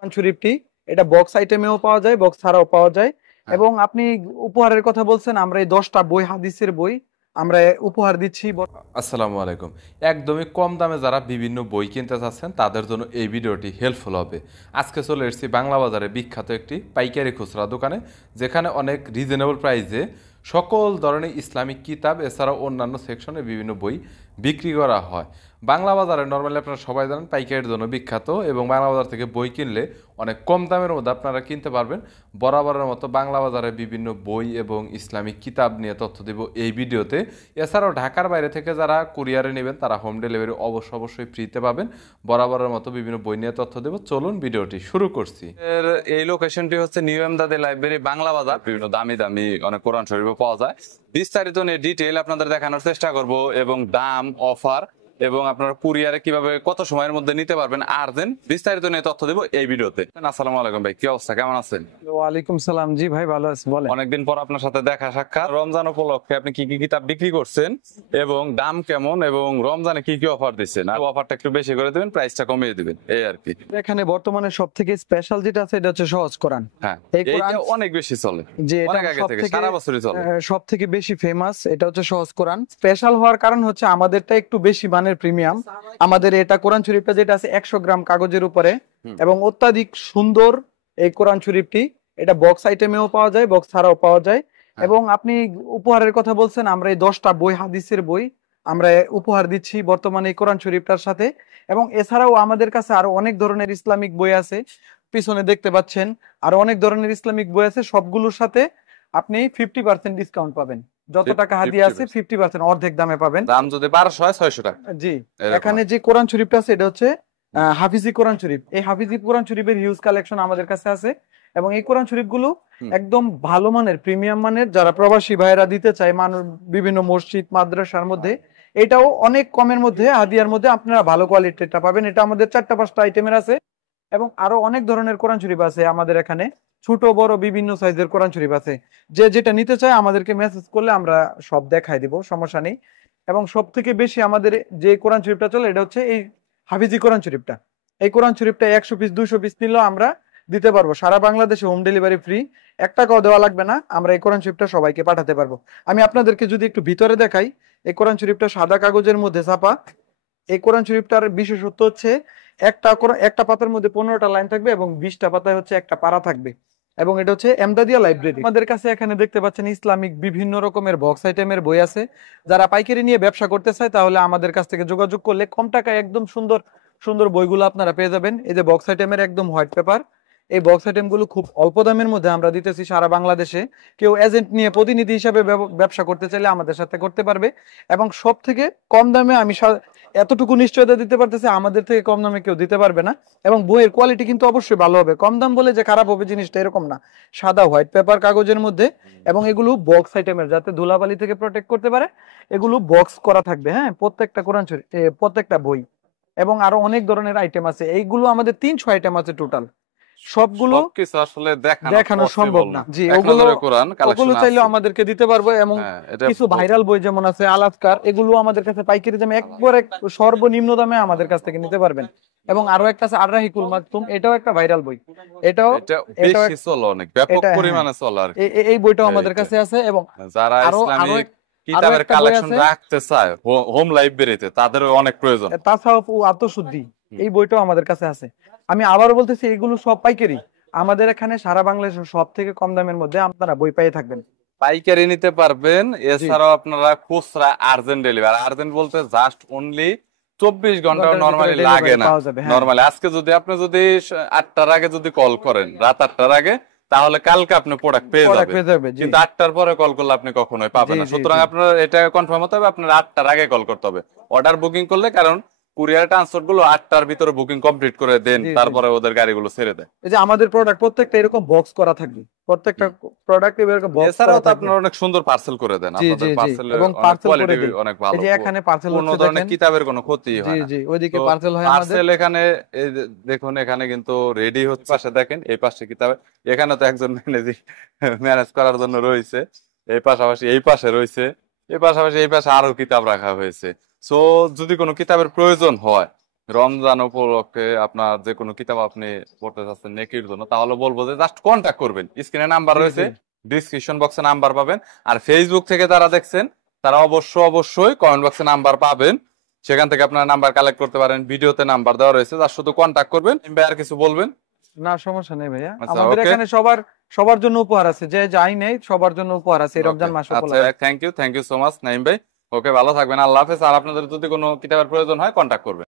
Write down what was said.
কোরআন শরীফটি এটা বক্স আইটেমেও পাওয়া যায়, বক্স ছাড়াও পাওয়া যায়। হ্যাঁ। এবং আপনি উপহারের কথা বলছেন, আমরা এই 10টা বই, হাদিসের বই আমরা উপহার দিচ্ছি। আসসালামু আলাইকুম। একদমই কম দামে যারা বিভিন্ন বই কিনতে চাচ্ছেন তাদের জন্য এই ভিডিওটি হেল্পফুল হবে। আজকে চলে এসেছি বাংলা বাজারে বিখ্যাত একটি পাইকারি খুচরা দোকানে, যেখানে অনেক রিজনেবল প্রাইসে সকল ধরনের ইসলামিক কিতাব এছাড়াও অন্যান্য সেকশনে বিভিন্ন বই বিক্রি করা হয়। বাংলা বাজারে নর্মালি আপনারা সবাই জানেন পাইকারির জন্য বিখ্যাত, এবং বাংলা বাজার থেকে বই কিনলে অনেক কম দামের মধ্যে আপনারা কিনতে পারবেন। বরাবরের মতো বাংলা বাজারে বিভিন্ন বই এবং ইসলামিক কিতাব নিয়ে তথ্য দেব এই ভিডিওতে। এছাড়াও ঢাকার বাইরে থেকে যারা কুরিয়ারে নেবেন তারা হোম ডেলিভারি অবশ্যই ফ্রিতে পাবেন। বরাবরের মতো বিভিন্ন বই নিয়ে তথ্য দেব, চলুন ভিডিওটি শুরু করছি। এই লোকেশনটি হচ্ছে নিউ এমদাদে লাইব্রেরি, বাংলা বাজার। বিভিন্ন দামি দামি অনেক কোরআন শরীফ পাওয়া যায়। বিস্তারিত নিয়ে ডিটেইল আপনাদের দেখানোর চেষ্টা করব, এবং দাম, অফার এবং আপনারা কুরিয়ারে কিভাবে কত সময়ের মধ্যে নিতে পারবেন আর্জেন্ট বিস্তারিত নিয়ে তথ্য দেব এই ভিডিওতে। আসসালামু আলাইকুম ভাই, কি অবস্থা, কেমন আছেন? ওয়ালাইকুম সালাম। জি ভাই, ভালো আছি, বলেন। অনেকদিন পর আপনার সাথে দেখা সাক্ষাৎ। রমজান উপলক্ষে আপনি কি কি কিতাব বিক্রি করছেন এবং দাম কেমন, এবং রমজানে কি কি অফার দিচ্ছেন, আর অফারটা একটু বেশি করে দিবেন, প্রাইসটা কমিয়ে দিবেন, এই আর কি। এখানে বর্তমানে সব থেকে স্পেশাল যেটা আছে এটা হচ্ছে সহজ কোরআন। হ্যাঁ, এই কোরআন এইটা অনেক বেশি চলে, যে অনেক আগে থেকে, সারা বছরই চলে। সব থেকে বেশি ফেমাস এটা হচ্ছে সহজ কোরআন। স্পেশাল হওয়ার কারণ হচ্ছে আমাদেরটা একটু বেশি মানের প্রিমিয়াম। আমাদের এটা কোরআন শরীফটা যেটা আছে 100 গ্রাম কাগজের উপরে, এবং অত্যাধিক সুন্দর এই কোরআন শরীফটি। এটা বক্স আইটেমেও পাওয়া যায়, বক্স ছাড়াও পাওয়া যায়। এবং আপনি উপহারের কথা বলছেন, আমরা এই 10টা বই, হাদিসের বই আমরা উপহার দিচ্ছি বর্তমানে এই কোরআন শরীফটার সাথে। এবং এছাড়াও আমাদের কাছে আরো অনেক ধরনের ইসলামিক বই আছে, পিছনে দেখতে পাচ্ছেন আরো অনেক ধরনের ইসলামিক বই আছে। সবগুলোর সাথে আপনি 50% ডিসকাউন্ট পাবেন। যত টাকা হাদিয়া আছে 50% অর্ধেক দামে পাবেন। দাম যদি 1200 হয় 600 টাকা। জি, এখানে যে কোরআন শরীফটা আছে এটা হচ্ছে হাফিজি কোরআন শরীফ। এই হাফিজি কোরআন শরীফের হিউজ কালেকশন আমাদের কাছে আছে। এবং এই কোরআন শরীফগুলো একদম ভালো মানের, প্রিমিয়াম মানের, যারা প্রবাসী ভাইয়েরা দিতে চায় মানুষ বিভিন্ন মসজিদ মাদ্রাসার মধ্যে, এটাও অনেক কমের মধ্যে হাদিয়ার মধ্যে আপনারা ভালো কোয়ালিটিটা পাবেন। এটা আমাদের 4-5টা আইটেমের আছে। এবং আরো অনেক ধরনের কোরআন শরীফ আছে আমাদের এখানে, ছোট বড় বিভিন্ন সাইজের কোরআন শরীফ আছে। যে যেটা নিতে চায় আমাদেরকে মেসেজ করলে আমরা সব দেখাই দিব, সমস্যা নেই। এবং সব থেকে বেশি আমাদের যে কোরআন শরীফটা চলে এটা হচ্ছে এই হাফিজি কোরআন শরীফটা। এই কোরআন শরীফটা 100 পিস 200 পিস নিলেও আমরা দিতে পারবো, সারা বাংলাদেশে হোম ডেলিভারি ফ্রি, 1 টাকাও দেওয়া লাগবে না। আমরা এই কোরআন শরীফটা সবাইকে পাঠাতে পারবো। আমি আপনাদেরকে যদি একটু ভিতরে দেখাই, এই কোরআন শরীফটা সাদা কাগজের মধ্যে ছাপা। এই কোরআন শরীফটার বিশেষত্ব হচ্ছে একটা পাতার মধ্যে 15টা লাইন থাকবে, এবং 20টা পাতায় হচ্ছে একটা পারা থাকবে। এবং এটা হচ্ছে এমদাদিয়া লাইব্রেরি। আমাদের কাছে এখানে দেখতে পাচ্ছেন ইসলামিক বিভিন্ন রকমের বক্স আইটেমের বই আছে। যারা পাইকারি নিয়ে ব্যবসা করতে চায় তাহলে আমাদের কাছ থেকে যোগাযোগ করলে কম টাকায় একদম সুন্দর সুন্দর বইগুলো আপনারা পেয়ে যাবেন। এই যে বক্স আইটেমের একদম হোয়াইট পেপার, এই বক্স আইটেম গুলো খুব অল্প দামের মধ্যে আমরা দিতেছি সারা বাংলাদেশে। কেউ এজেন্ট নিয়ে প্রতিনিধি হিসাবে ব্যবসা করতে চাইলে আমাদের সাথে করতে পারবে। এবং সব থেকে কম দামে আমি এতটুকু নিশ্চয়তা দিতে পারতেছি, আমাদের থেকে কম দামে কেউ দিতে পারবে না। এবং বইয়ের কোয়ালিটি কিন্তু অবশ্যই ভালো হবে। কম দাম বলে যে খারাপ হবে জিনিসটা এরকম না। সাদা হোয়াইট পেপার কাগজের মধ্যে, এবং এগুলো বক্স আইটেমের, যাতে ধুলাবালি থেকে প্রোটেক্ট করতে পারে। এগুলো বক্স করা থাকবে, হ্যাঁ, প্রত্যেকটা কোরআন শরীফ, প্রত্যেকটা বই। এবং আরো অনেক ধরনের আইটেম আছে। এইগুলো আমাদের 300 আইটেম আছে টোটাল। সবগুলো কিছু আসলে দেখানো সম্ভব না। জি, ওগুলো চাইলেও আমাদেরকে দিতে পারবো। এবং কিছু ভাইরাল বই যেমন আছে আলাস্কার, এগুলো আমাদের কাছে পাইকারি দামে একবারে সর্বনিম্ন দামে আমাদের কাছ থেকে নিতে পারবেন। এবং আরো একটা আছে আর রাহিকুল মাকতুম, এটাও একটা ভাইরাল বই। এটাও বেশি চলে, অনেক ব্যাপক পরিমাণে চলে আর এই বইটাও আমাদের কাছে আছে। এবং যারা ইসলামিক কিতাবের কালেকশন রাখতে চায় হোম লাইব্রেরিতে, তাদের অনেক প্রয়োজন। তাছাড়াও আত্মশুদ্ধি, এই বইটাও আমাদের কাছে আছে। আমি আবারও বলতেছি, এগুলো সব পাইকারি। আমাদের এখানে সারা বাংলাদেশের সব থেকে কম দামের মধ্যে আপনারা বই পেয়ে থাকবেন, পাইকারি নিতে পারবেন। এছাড়াও আপনারা খুচরা আর্জেন্ট ডেলিভারি, আর্জেন্ট বলতে জাস্ট অনলি 24 ঘন্টা নরমালি লাগে না। নরমালি আজকে যদি আপনি 8টার আগে যদি কল করেন, রাত 8টার আগে, তাহলে কালকে আপনি প্রোডাক্ট পেয়ে যাবেন। কিন্তু 8টার পরে কল করলে আপনি কখনোই পাবেন না। সুতরাং আপনার এটা কনফার্ম হতে হবে, আপনার 8টার আগে কল করতে হবে অর্ডার বুকিং করলে। কারণ কুরিয়ার ট্রান্সপোর্ট গুলো 8টার ভিতরে বুকিং কমপ্লিট করে দেন, তারপরে ওদের গাড়িগুলো ছেড়ে দেয়। এই যে আমাদের প্রোডাক্ট প্রত্যেকটা এরকম বক্স করা থাকবে, প্রত্যেকটা প্রোডাক্ট এরকম বক্স করা থাকবে। আপনারা অনেক সুন্দর পার্সেল করে দেন, আপনাদের পার্সেলের কোয়ালিটি অনেক ভালো। এই যে এখানে পার্সেল কোনো ধরনের কিতাবের কোনো ক্ষতি হয় না। জি, ওইদিকে পার্সেল হয় আমাদের। পার্সেল এখানে এই দেখুন, এখানে কিন্তু রেডি হচ্ছে। পাশে দেখেন, এই পাশে কিতাব, এখানে তো একজন ম্যানেজ করার জন্য রয়েছে। এই পাশাপাশি এই পাশে রয়েছে, এই পাশাপাশি এই পাশে আরো কিতাব রাখা হয়েছে। সো যদি কোনো কিতাবের প্রয়োজন হয়, রমজান উপলক্ষে আপনার যে কোনো কিতাব আপনি পড়তে চাচ্ছেন নেকির জন্য, তাহলে বলবো যে জাস্ট কন্ট্যাক্ট করবেন, স্ক্রিনে নাম্বার জি, রয়েছে, জি। ডিসক্রিপশন বক্সে নাম্বার পাবেন। আর ফেসবুক থেকে যারা দেখছেন তারা অবশ্যই কমেন্ট বক্সে নাম্বার পাবেন, সেখান থেকে আপনারা নাম্বার কালেক্ট করতে পারেন। ভিডিওতে নাম্বার দেওয়া রয়েছে, তার শুধু কন্ট্যাক্ট করবেন। ভাই আর কিছু বলবেন? না, সমস্যা নেই ভাইয়া, আচ্ছা, আমাদের ওকে। এখানে সবার জন্য উপহার আছে, যে যাই নেই সবার জন্য উপহার আছে এই রমজান মাস আচ্ছা, উপলক্ষে। Thank you so much Naim ভাই। ওকে, ভালো থাকবেন, আল্লাহ হাফেজ। আর আপনাদের যদি কোনো কিতাবের প্রয়োজন হয় কন্ট্যাক্ট করবেন।